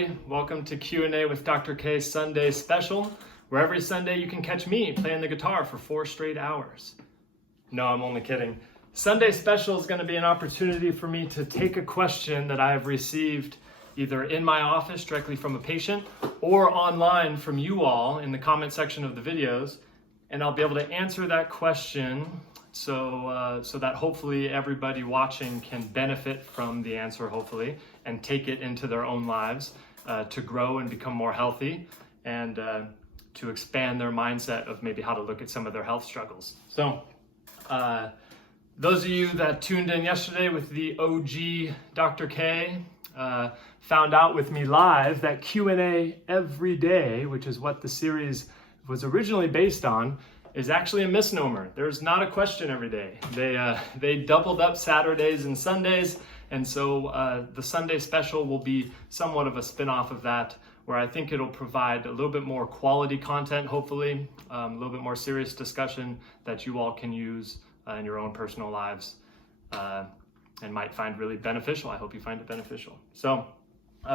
everybody. Welcome to Q&A with Dr. K Sunday special, where every Sunday you can catch me playing the guitar for 4 straight hours. No, I'm only kidding. Sunday special is going to be an opportunity for me to take a question that I have received either in my office directly from a patient or online from you all in the comment section of the videos, and I'll be able to answer that question so that hopefully everybody watching can benefit from the answer, hopefully, and take it into their own lives to grow and become more healthy and to expand their mindset of maybe how to look at some of their health struggles. So those of you that tuned in yesterday with the OG Dr. K found out with me live that Q&A every day, which is what the series was originally based on, is actually a misnomer. There's not a question every day. They doubled up Saturdays and Sundays, and so the Sunday special will be somewhat of a spin-off of that, where I think it'll provide a little bit more quality content, hopefully, a little bit more serious discussion that you all can use in your own personal lives and might find really beneficial. I hope you find it beneficial. So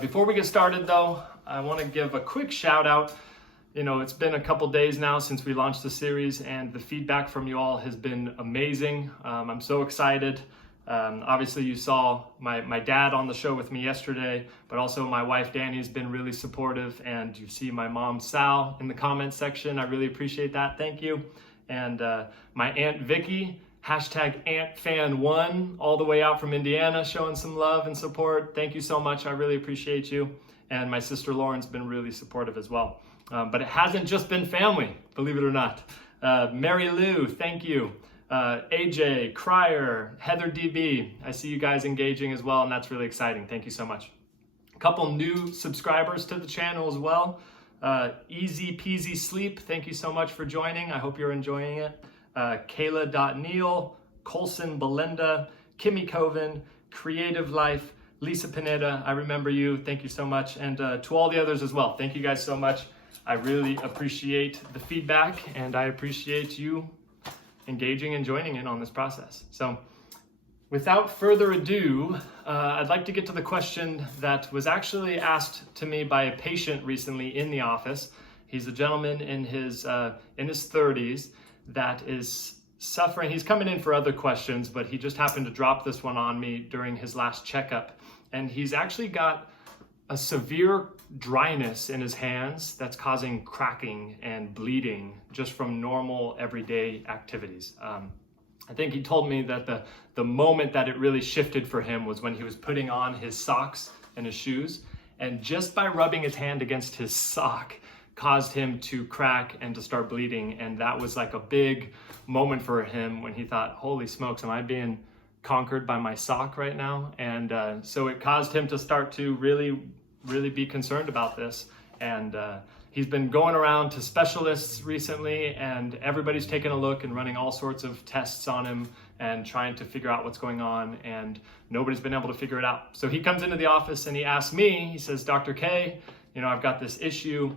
before we get started though, I want to give a quick shout out. You know, it's been a couple days now since we launched the series, and the feedback from you all has been amazing. I'm so excited. Obviously, you saw my dad on the show with me yesterday, but also my wife Danny has been really supportive, and you see my mom Sal in the comments section. I really appreciate that. Thank you. And my Aunt Vicky, #AuntFan1, all the way out from Indiana, showing some love and support. Thank you so much. I really appreciate you. And my sister Lauren's been really supportive as well. But it hasn't just been family, believe it or not. Mary Lou, thank you. AJ, Cryer, Heather DB, I see you guys engaging as well, and that's really exciting. Thank you so much. A couple new subscribers to the channel as well. Easy Peasy Sleep, thank you so much for joining. I hope you're enjoying it. Kayla.Neal, Colson Belinda, Kimmy Coven, Creative Life, Lisa Pineda, I remember you. Thank you so much. And to all the others as well, thank you guys so much. I really appreciate the feedback, and I appreciate you engaging and joining in on this process. So without further ado, I'd like to get to the question that was actually asked to me by a patient recently in the office. He's a gentleman in his 30s that is suffering. He's coming in for other questions, but he just happened to drop this one on me during his last checkup. And he's actually got a severe dryness in his hands that's causing cracking and bleeding just from normal everyday activities. I think he told me that the moment that it really shifted for him was when he was putting on his socks and his shoes, and just by rubbing his hand against his sock caused him to crack and to start bleeding. And that was like a big moment for him when he thought, holy smokes, am I being conquered by my sock right now? And so it caused him to start to really be concerned about this. And he's been going around to specialists recently, and everybody's taking a look and running all sorts of tests on him and trying to figure out what's going on, and nobody's been able to figure it out. So he comes into the office and he asks me, he says, Dr. K, you know, I've got this issue.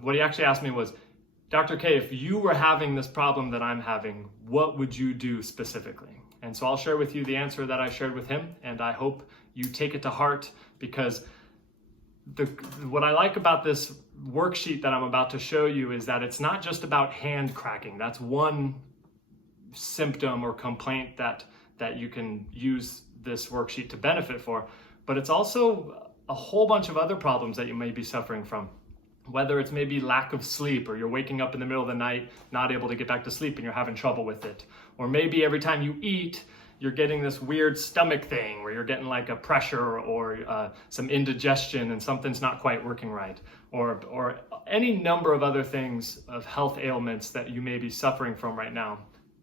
What he actually asked me was, Dr. K, if you were having this problem that I'm having, what would you do specifically? And so I'll share with you the answer that I shared with him, and I hope you take it to heart, because what I like about this worksheet that I'm about to show you is that it's not just about hand cracking. That's one symptom or complaint that you can use this worksheet to benefit for, but it's also a whole bunch of other problems that you may be suffering from. Whether it's maybe lack of sleep, or you're waking up in the middle of the night, not able to get back to sleep and you're having trouble with it. Or maybe every time you eat, you're getting this weird stomach thing where you're getting like a pressure or some indigestion and something's not quite working right. Or any number of other things of health ailments that you may be suffering from right now.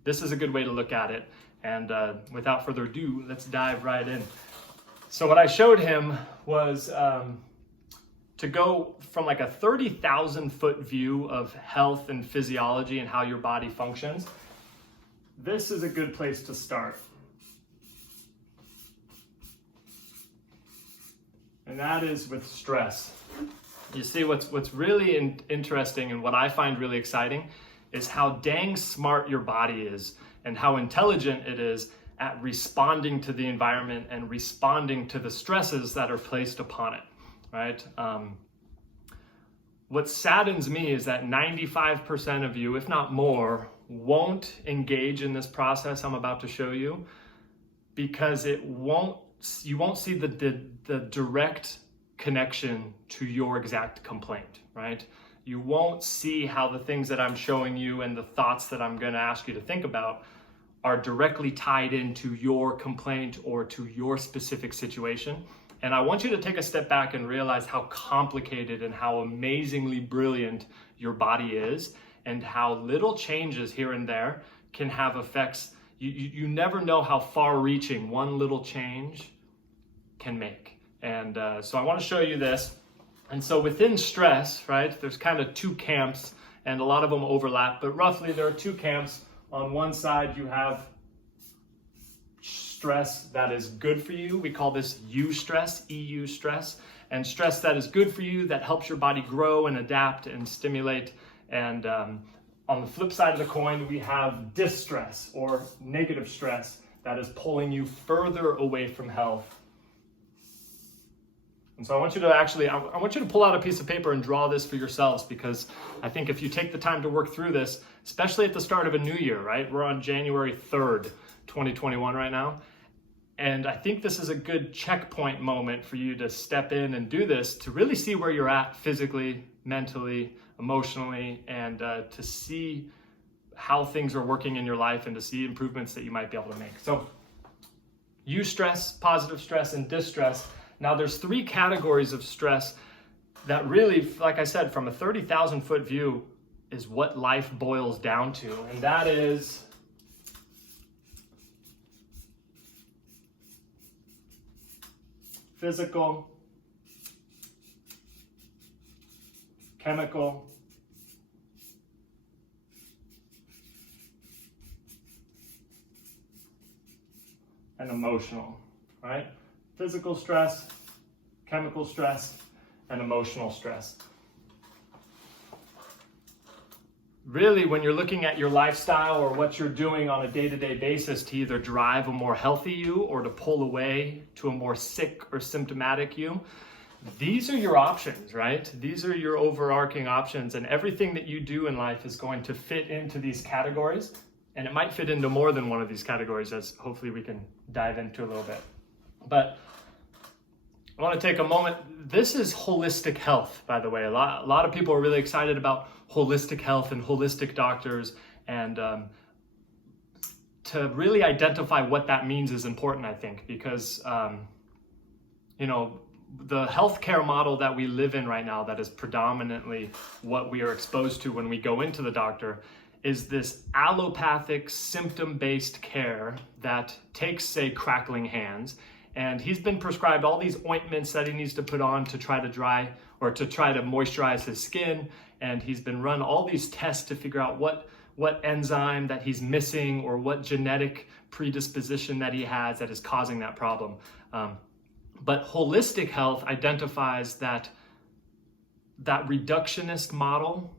This is a good way to look at it. And without further ado, let's dive right in. So what I showed him was to go from like a 30,000 foot view of health and physiology and how your body functions. This is a good place to start. And that is with stress. You see, what's really interesting and what I find really exciting is how dang smart your body is and how intelligent it is at responding to the environment and responding to the stresses that are placed upon it. right? What saddens me is that 95% of you, if not more, won't engage in this process I'm about to show you, because you won't see the direct connection to your exact complaint, right? You won't see how the things that I'm showing you and the thoughts that I'm going to ask you to think about are directly tied into your complaint or to your specific situation. And I want you to take a step back and realize how complicated and how amazingly brilliant your body is, and how little changes here and there can have effects. You never know how far-reaching one little change can make. And so I want to show you this. And so within stress, right, there's kind of two camps, and a lot of them overlap, but roughly there are two camps. On one side, you have stress that is good for you. We call this eustress, EU stress, and stress that is good for you, that helps your body grow and adapt and stimulate. And on the flip side of the coin, we have distress, or negative stress, that is pulling you further away from health. And so I want you to pull out a piece of paper and draw this for yourselves, because I think if you take the time to work through this, especially at the start of a new year, right? We're on January 3rd, 2021 right now. And I think this is a good checkpoint moment for you to step in and do this, to really see where you're at physically, mentally, emotionally, and to see how things are working in your life and to see improvements that you might be able to make. So eustress, positive stress, and distress. Now there's three categories of stress that really, like I said, from a 30,000 foot view is what life boils down to. And that is physical, chemical, and emotional, right? Physical stress, chemical stress, and emotional stress. Really, when you're looking at your lifestyle or what you're doing on a day-to-day basis to either drive a more healthy you or to pull away to a more sick or symptomatic you, these are your options, right? These are your overarching options, and everything that you do in life is going to fit into these categories, and it might fit into more than one of these categories, as hopefully we can dive into a little bit. But I want to take a moment. This is holistic health, by the way. A lot of people are really excited about holistic health and holistic doctors, and to really identify what that means is important, I think, because the healthcare model that we live in right now, that is predominantly what we are exposed to when we go into the doctor, is this allopathic, symptom-based care that takes, say, crackling hands, and he's been prescribed all these ointments that he needs to put on to try to dry or to try to moisturize his skin, and he's been run all these tests to figure out what enzyme that he's missing or what genetic predisposition that he has that is causing that problem. But holistic health identifies that reductionist model,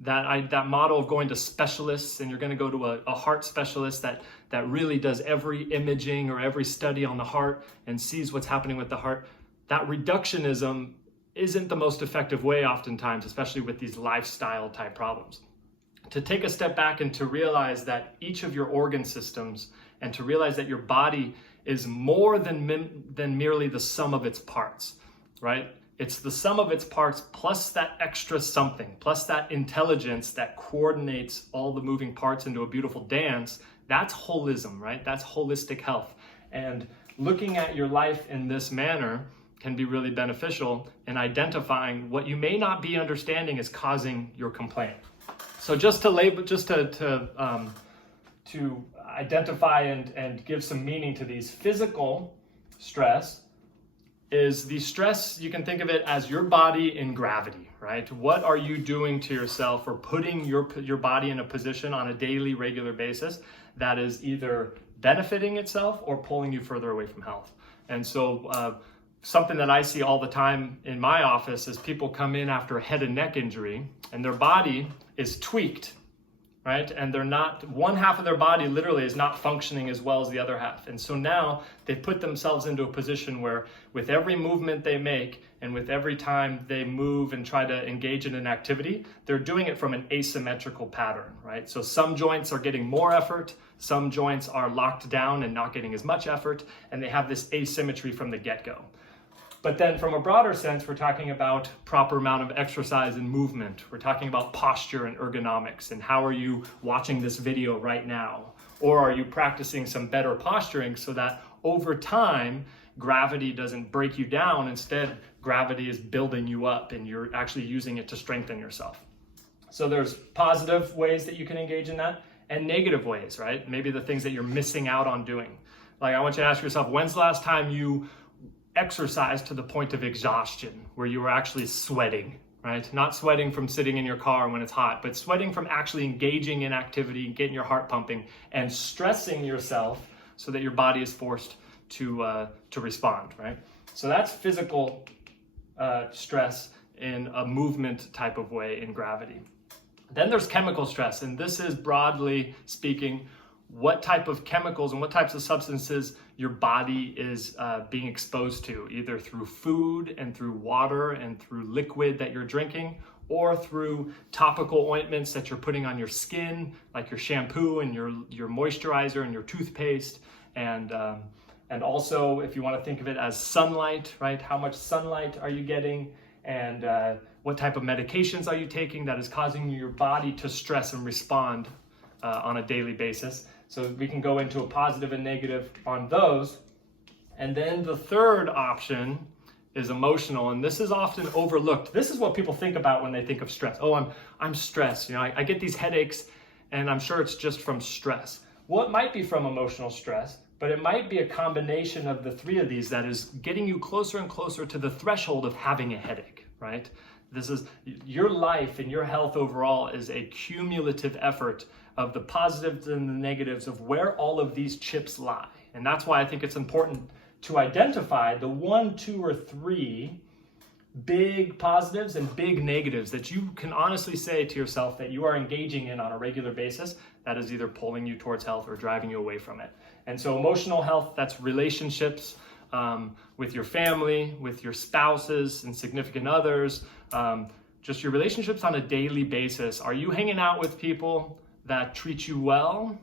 that model of going to specialists, and you're going to go to a heart specialist that really does every imaging or every study on the heart and sees what's happening with the heart. That reductionism isn't the most effective way oftentimes, especially with these lifestyle type problems. To take a step back and to realize that each of your organ systems, and to realize that your body is more than merely the sum of its parts, right? It's the sum of its parts plus that extra something, plus that intelligence that coordinates all the moving parts into a beautiful dance. That's holism, right? That's holistic health. And looking at your life in this manner can be really beneficial in identifying what you may not be understanding is causing your complaint. So just to identify and give some meaning to these, physical stress is the stress, you can think of it as your body in gravity, right? What are you doing to yourself or putting your body in a position on a daily, regular basis that is either benefiting itself or pulling you further away from health? And so something that I see all the time in my office is people come in after a head and neck injury and their body is tweaked right? And they're not, one half of their body literally is not functioning as well as the other half. And so now they've put themselves into a position where with every movement they make and with every time they move and try to engage in an activity, they're doing it from an asymmetrical pattern, right? So some joints are getting more effort, some joints are locked down and not getting as much effort, and they have this asymmetry from the get-go. But then from a broader sense, we're talking about proper amount of exercise and movement. We're talking about posture and ergonomics and how are you watching this video right now? Or are you practicing some better posturing so that over time, gravity doesn't break you down. Instead, gravity is building you up and you're actually using it to strengthen yourself. So there's positive ways that you can engage in that and negative ways, right? Maybe the things that you're missing out on doing. Like I want you to ask yourself, when's the last time you exercise to the point of exhaustion where you were actually sweating, right? Not sweating from sitting in your car when it's hot, but sweating from actually engaging in activity, getting your heart pumping and stressing yourself so that your body is forced to respond, right? So that's physical stress in a movement type of way in gravity. Then there's chemical stress, and this is broadly speaking what type of chemicals and what types of substances your body is being exposed to, either through food and through water and through liquid that you're drinking, or through topical ointments that you're putting on your skin, like your shampoo and your moisturizer and your toothpaste, and also if you want to think of it as sunlight, right? How much sunlight are you getting, and what type of medications are you taking that is causing your body to stress and respond on a daily basis. So we can go into a positive and negative on those. And then the third option is emotional, and this is often overlooked. This is what people think about when they think of stress. Oh, I'm stressed. You know, I get these headaches, and I'm sure it's just from stress. Well, it might be from emotional stress, but it might be a combination of the three of these that is getting you closer and closer to the threshold of having a headache, right? This is your life and your health overall is a cumulative effort of the positives and the negatives of where all of these chips lie. And that's why I think it's important to identify the 1, 2, or 3 big positives and big negatives that you can honestly say to yourself that you are engaging in on a regular basis that is either pulling you towards health or driving you away from it. And so emotional health, that's relationships with your family, with your spouses and significant others, just your relationships on a daily basis. Are you hanging out with people that treat you well,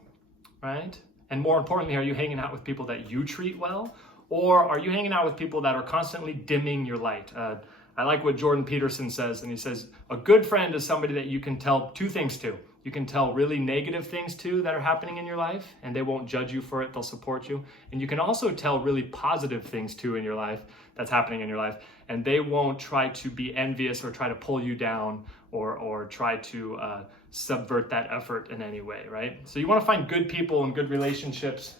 right? And more importantly, are you hanging out with people that you treat well? Or are you hanging out with people that are constantly dimming your light? I like what Jordan Peterson says, and he says, a good friend is somebody that you can tell 2 things to. You can tell really negative things to that are happening in your life, and they won't judge you for it, they'll support you. And you can also tell really positive things too in your life that's happening in your life, and they won't try to be envious or try to pull you down or try to subvert that effort in any way, right? So you want to find good people and good relationships,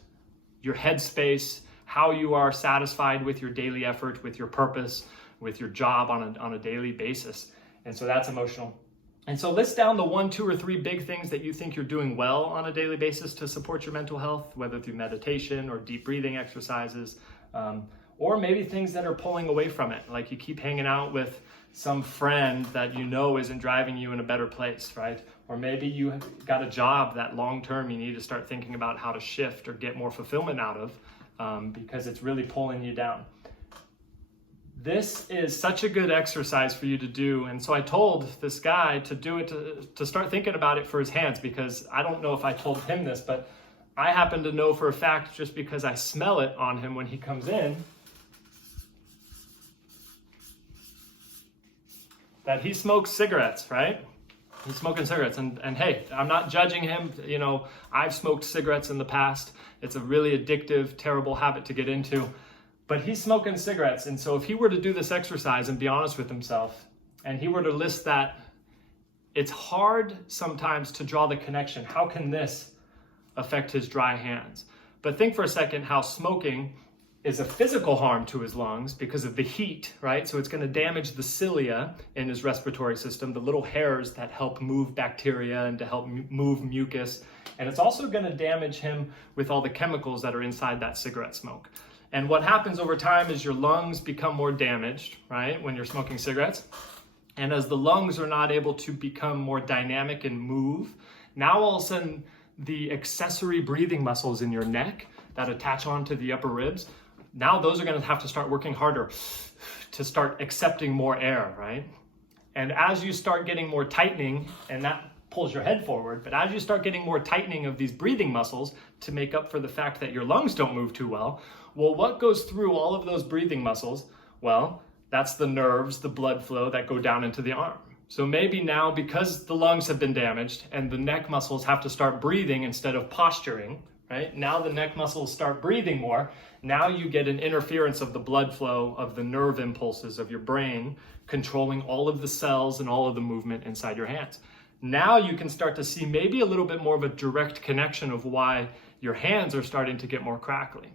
your headspace, how you are satisfied with your daily effort, with your purpose, with your job on a daily basis. And so that's emotional. And so list down the 1, 2, or 3 big things that you think you're doing well on a daily basis to support your mental health, whether through meditation or deep breathing exercises, or maybe things that are pulling away from it, like you keep hanging out with some friend that you know isn't driving you in a better place, right? Or maybe you got a job that long-term you need to start thinking about how to shift or get more fulfillment out of because it's really pulling you down. This is such a good exercise for you to do. And so I told this guy to do it, to start thinking about it for his hands, because I don't know if I told him this, but I happen to know for a fact just because I smell it on him when he comes in, that he smokes cigarettes, right? He's smoking cigarettes. And hey, I'm not judging him. You know, I've smoked cigarettes in the past. It's a really addictive, terrible habit to get into. But he's smoking cigarettes. And so if he were to do this exercise and be honest with himself, and he were to list that, it's hard sometimes to draw the connection. How can this affect his dry hands? But think for a second how smoking is a physical harm to his lungs because of the heat, right? So it's going to damage the cilia in his respiratory system, the little hairs that help move bacteria and to help move mucus. And it's also going to damage him with all the chemicals that are inside that cigarette smoke. And what happens over time is your lungs become more damaged, right, when you're smoking cigarettes. And as the lungs are not able to become more dynamic and move Now all of a sudden, the accessory breathing muscles in your neck that attach onto the upper ribs, now those are going to have to start working harder to start accepting more air, right? And as you start getting more tightening, and that pulls your head forward, but as you start getting more tightening of these breathing muscles to make up for the fact that your lungs don't move too well, what goes through all of those breathing muscles? Well, that's the nerves, the blood flow that go down into the arm. So maybe now, because the lungs have been damaged and the neck muscles have to start breathing instead of posturing, right? Now the neck muscles start breathing more. Now you get an interference of the blood flow, of the nerve impulses of your brain, controlling all of the cells and all of the movement inside your hands. Now you can start to see maybe a little bit more of a direct connection of why your hands are starting to get more crackly.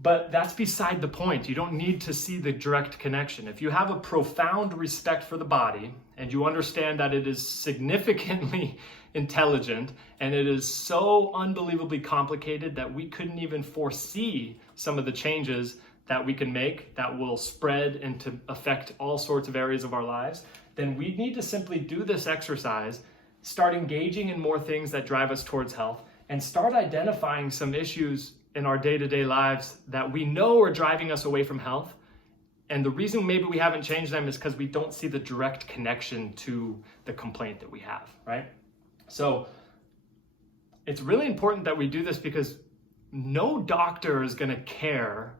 But that's beside the point. You don't need to see the direct connection. If you have a profound respect for the body and you understand that it is significantly intelligent and it is so unbelievably complicated that we couldn't even foresee some of the changes that we can make that will spread and to affect all sorts of areas of our lives, then we need to simply do this exercise, start engaging in more things that drive us towards health, and start identifying some issues in our day-to-day lives that we know are driving us away from health. And the reason maybe we haven't changed them is because we don't see the direct connection to the complaint that we have, right? So it's really important that we do this because no doctor is going to care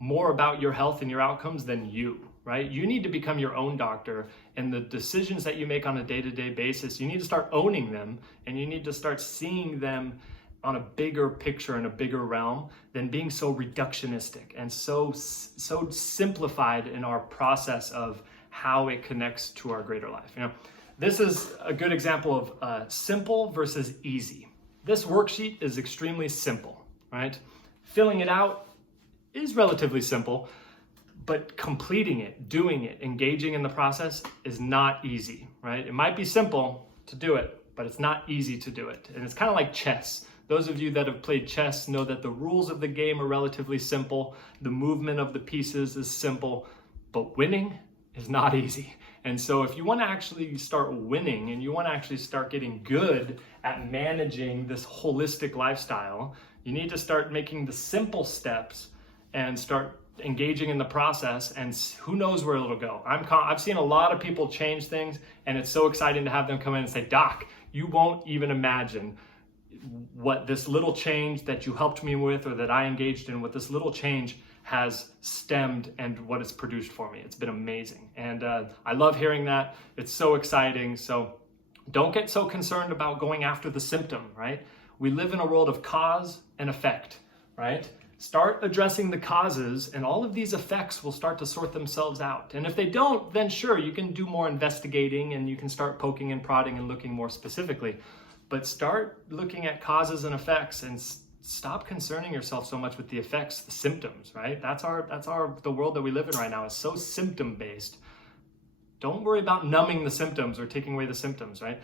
more about your health and your outcomes than you, right? You need to become your own doctor, and the decisions that you make on a day-to-day basis, you need to start owning them, and you need to start seeing them on a bigger picture and a bigger realm than being so reductionistic and so simplified in our process of how it connects to our greater life. You know, this is a good example of simple versus easy. This worksheet is extremely simple, right? Filling it out is relatively simple, but completing it, doing it, engaging in the process is not easy, right? It might be simple to do it, but it's not easy to do it. And it's kind of like chess. Those of you that have played chess know that the rules of the game are relatively simple. The movement of the pieces is simple, but winning is not easy. And so if you want to actually start winning and you want to actually start getting good at managing this holistic lifestyle, you need to start making the simple steps and start engaging in the process, and who knows where it'll go. I've seen a lot of people change things, and it's so exciting to have them come in and say, Doc, you won't even imagine what this little change that you helped me with or that I engaged in, what this little change has stemmed and what it's produced for me. It's been amazing. And I love hearing that. It's so exciting. So don't get so concerned about going after the symptom, right? We live in a world of cause and effect, right? Start addressing the causes and all of these effects will start to sort themselves out. And if they don't, then sure, you can do more investigating and you can start poking and prodding and looking more specifically. But start looking at causes and effects and stop concerning yourself so much with the effects, the symptoms, right? The world that we live in right now is so symptom based. Don't worry about numbing the symptoms or taking away the symptoms, right?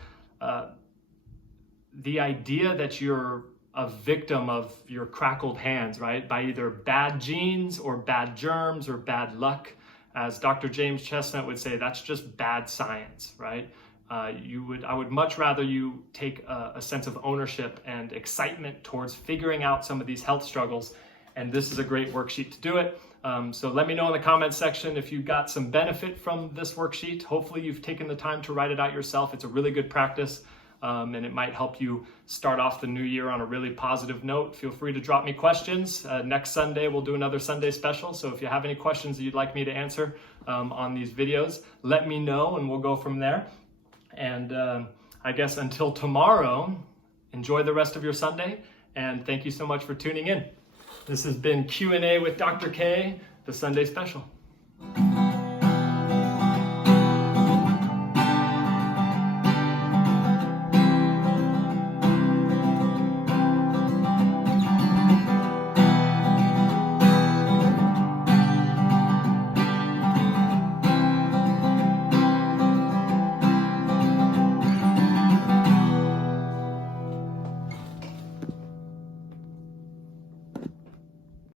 The idea that you're a victim of your crackled hands, right? By either bad genes or bad germs or bad luck. As Dr. James Chestnut would say, that's just bad science, right? I would much rather you take a sense of ownership and excitement towards figuring out some of these health struggles. And this is a great worksheet to do it. So let me know in the comments section if you got some benefit from this worksheet. Hopefully you've taken the time to write it out yourself. It's a really good practice. And it might help you start off the new year on a really positive note. Feel free to drop me questions. Next Sunday, we'll do another Sunday special. So if you have any questions that you'd like me to answer on these videos, let me know and we'll go from there. And I guess until tomorrow, enjoy the rest of your Sunday. And thank you so much for tuning in. This has been Q&A with Dr. K, the Sunday special.